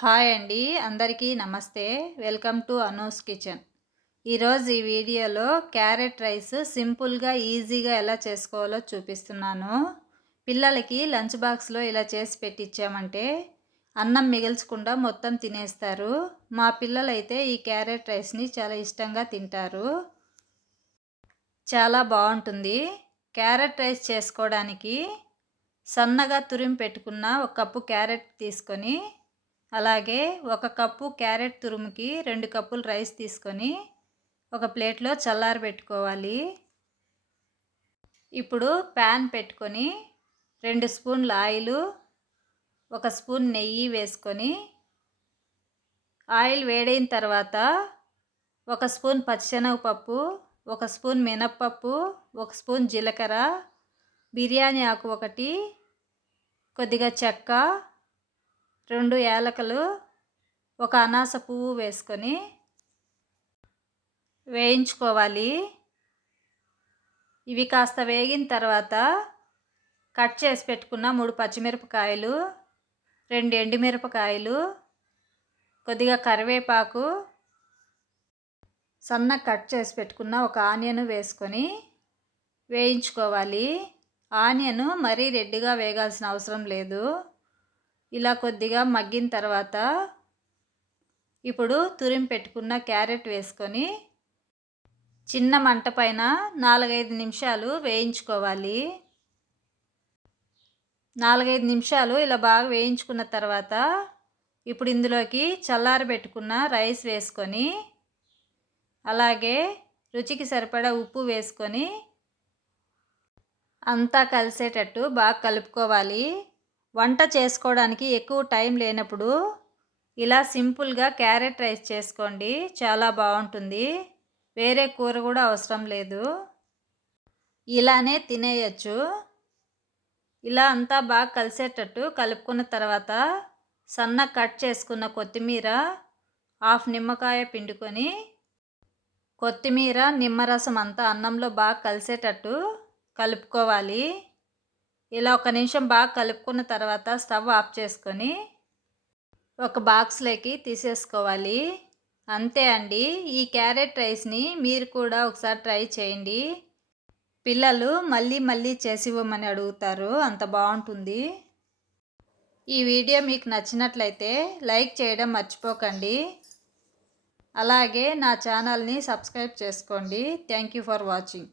Hi అండి, అందరికీ నమస్తే. Welcome to Anu's kitchen. ఈరోజు ఈ వీడియోలో క్యారెట్ రైస్ సింపుల్గా ఈజీగా ఎలా చేసుకోవాలో చూపిస్తున్నాను. పిల్లలకి లంచ్ బాక్స్లో ఇలా చేసి పెట్టించామంటే అన్నం మిగల్చకుండా మొత్తం తినేస్తారు. మా పిల్లలైతే ఈ క్యారెట్ రైస్ని చాలా ఇష్టంగా తింటారు. చాలా బాగుంటుంది. క్యారెట్ రైస్ చేసుకోవడానికి సన్నగా తురిమి పెట్టుకున్న ఒక కప్పు క్యారెట్ తీసుకొని, అలాగే ఒక కప్పు క్యారెట్ తురుముకి 2 కప్పులు రైస్ తీసుకొని ఒక ప్లేట్లో చల్లారబెట్టుకోవాలి. ఇప్పుడు ప్యాన్ పెట్టుకొని 2 స్పూన్ల ఆయిలు, 1 స్పూన్ నెయ్యి వేసుకొని, ఆయిల్ వేడైన తర్వాత 1 స్పూన్ పచ్చిశనగపప్పు, 1 స్పూన్ మినప్పప్పు, 1 స్పూన్ జీలకర్ర, బిర్యానీ ఆకు 1, కొద్దిగా చెక్క, 2 యాలకులు, 1 అనాస పువ్వు వేసుకొని వేయించుకోవాలి. ఇవి కాస్త వేగిన తర్వాత కట్ చేసి పెట్టుకున్న 3 పచ్చిమిరపకాయలు, 2 ఎండుమిరపకాయలు, కొద్దిగా కరివేపాకు, సన్నగా కట్ చేసి పెట్టుకున్న ఒక ఆనియన్ వేసుకొని వేయించుకోవాలి. ఆనియన్ మరీ రెడ్గా వేగాల్సిన అవసరం లేదు. ఇలా కొద్దిగా మగ్గిన తర్వాత ఇప్పుడు తురిమి పెట్టుకున్న క్యారెట్ వేసుకొని చిన్న మంట పైన 4-5 నిమిషాలు వేయించుకోవాలి. 4-5 నిమిషాలు ఇలా బాగా వేయించుకున్న తర్వాత ఇప్పుడు ఇందులోకి చల్లారబెట్టుకున్న రైస్ వేసుకొని, అలాగే రుచికి సరిపడా ఉప్పు వేసుకొని అంతా కలిసేటట్టు బాగా కలుపుకోవాలి. వంట చేసుకోవడానికి ఎక్కువ టైం లేనప్పుడు ఇలా సింపుల్గా క్యారెట్ రైస్ చేసుకోండి, చాలా బాగుంటుంది. వేరే కూర కూడా అవసరం లేదు, ఇలానే తినేయచ్చు. ఇలా అంతా బాగా కలిసేటట్టు కలుపుకున్న తర్వాత సన్నగా కట్ చేసుకున్న కొత్తిమీర, హాఫ్ నిమ్మకాయ పిండుకొని కొత్తిమీర నిమ్మరసం అంతా అన్నంలో బాగా కలిసేటట్టు కలుపుకోవాలి. ఇలా 1 నిమిషం బాగా కలుపుకున్న తర్వాత స్టవ్ ఆఫ్ చేసుకొని ఒక బాక్స్లోకి తీసేసుకోవాలి. అంతే అండి. ఈ క్యారెట్ రైస్ని మీరు కూడా ఒకసారి ట్రై చేయండి. పిల్లలు మళ్ళీ మళ్ళీ చేసి ఇవ్వమని అడుగుతారు, అంత బాగుంటుంది. ఈ వీడియో మీకు నచ్చినట్లయితే లైక్ చేయడం మర్చిపోకండి. అలాగే నా ఛానల్ని సబ్స్క్రైబ్ చేసుకోండి. Thank you for watching.